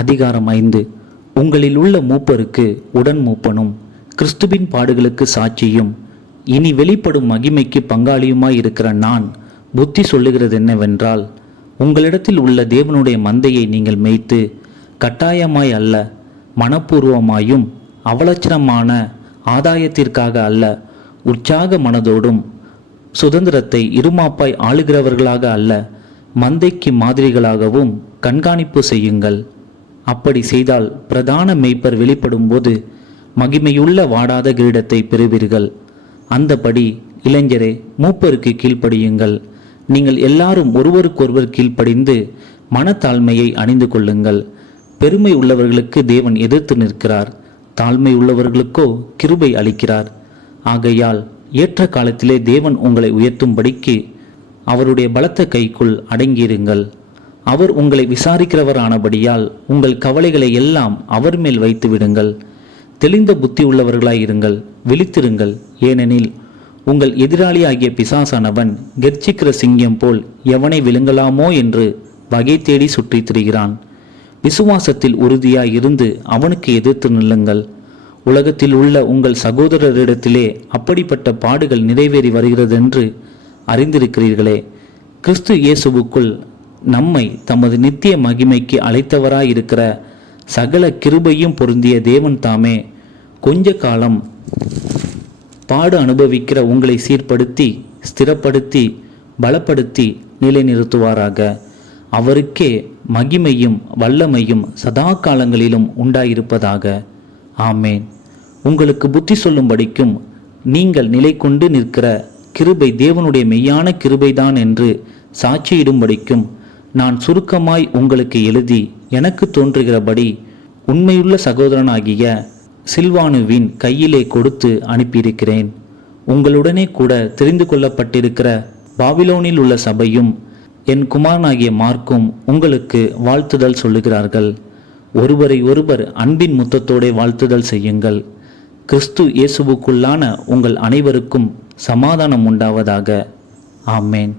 அதிகாரம் 5. உங்களில் உள்ள மூப்பருக்கு உடன் மூப்பனும் கிறிஸ்துவின் பாடுகளுக்கு சாட்சியும் இனி வெளிப்படும் மகிமைக்கு பங்காளியுமாய் இருக்கிற நான் புத்தி சொல்லுகிறது என்னவென்றால், உங்களிடத்தில் உள்ள தேவனுடைய மந்தையை நீங்கள் மேய்த்து கட்டாயமாய் அல்ல, மனப்பூர்வமாயும் அவலட்சணமான ஆதாயத்திற்காக அல்ல, உற்சாக மனதோடும் சுதந்திரத்தை இருமாப்பாய் ஆளுகிறவர்களாக அல்ல, மந்தைக்கு மாதிரிகளாகவும் கண்காணிப்பு செய்யுங்கள். அப்படி செய்தால் பிரதான மேய்ப்பர் வெளிப்படும் போது மகிமையுள்ள வாடாத கிரீடத்தை பெறுவீர்கள். அந்தபடி இளைஞரே, மூப்பருக்கு கீழ்ப்படியுங்கள். நீங்கள் எல்லாரும் ஒருவருக்கொருவர் கீழ்ப்படிந்து மனத்தாழ்மையை அணிந்து கொள்ளுங்கள். பெருமை உள்ளவர்களுக்கு தேவன் எதிர்த்து நிற்கிறார், தாழ்மை உள்ளவர்களுக்கோ கிருபை அளிக்கிறார். ஆகையால் ஏற்ற காலத்திலே தேவன் உங்களை உயர்த்தும்படிக்கு அவருடைய பலத்த கைக்குள் அடங்கியிருங்கள். அவர் உங்களை விசாரிக்கிறவரானபடியால் உங்கள் கவலைகளை எல்லாம் அவர் மேல் வைத்து விடுங்கள். தெளிந்த புத்தி உள்ளவர்களாயிருங்கள், விழித்திருங்கள். ஏனெனில் உங்கள் எதிராளி ஆகிய பிசாசானவன் கெர்ச்சிக்கிற சிங்கம் போல் எவனை விழுங்கலாமோ என்று வகை தேடி சுற்றித் திரிகிறான். விசுவாசத்தில் உறுதியாய் இருந்து அவனுக்கு எதிர்த்து நில்லுங்கள். உலகத்தில் உள்ள உங்கள் சகோதரரிடத்திலே அப்படிப்பட்ட பாடுகள் நிறைவேறி வருகிறதென்று அறிந்திருக்கிறீர்களே. கிறிஸ்து இயேசுவுக்குள் நம்மை தமது நித்திய மகிமைக்கு அழைத்தவராயிருக்கிற சகல கிருபையும் பொருந்திய தேவன் தாமே கொஞ்ச காலம் பாடு அனுபவிக்கிற உங்களை சீர்படுத்தி ஸ்திரப்படுத்தி பலப்படுத்தி நிலைநிறுத்துவாராக. அவருக்கே மகிமையும் வல்லமையும் சதா காலங்களிலும் உண்டாயிருப்பதாக. ஆமேன். உங்களுக்கு புத்தி சொல்லும்படிக்கும் நீங்கள் நிலை கொண்டு நிற்கிற கிருபை தேவனுடைய மெய்யான கிருபைதான் என்று சாட்சியிடும்படிக்கும் நான் சுருக்கமாய் உங்களுக்கு எழுதி எனக்கு தோன்றுகிறபடி உண்மையுள்ள சகோதரனாகிய சில்வானுவின் கையிலே கொடுத்து அனுப்பியிருக்கிறேன். உங்களுடனே கூட தெரிந்து கொள்ளப்பட்டிருக்கிற பாபிலோனில் உள்ள சபையும் என் குமாரனாகிய மார்க்கும் உங்களுக்கு வாழ்த்துதல் சொல்லுகிறார்கள். ஒருவரை ஒருவர் அன்பின் முத்தத்தோടെ வாழ்த்துதல் செய்யுங்கள். கிறிஸ்து இயேசுவுக்குள்ளான உங்கள் அனைவருக்கும் சமாதானம் உண்டாவதாக. ஆமேன்.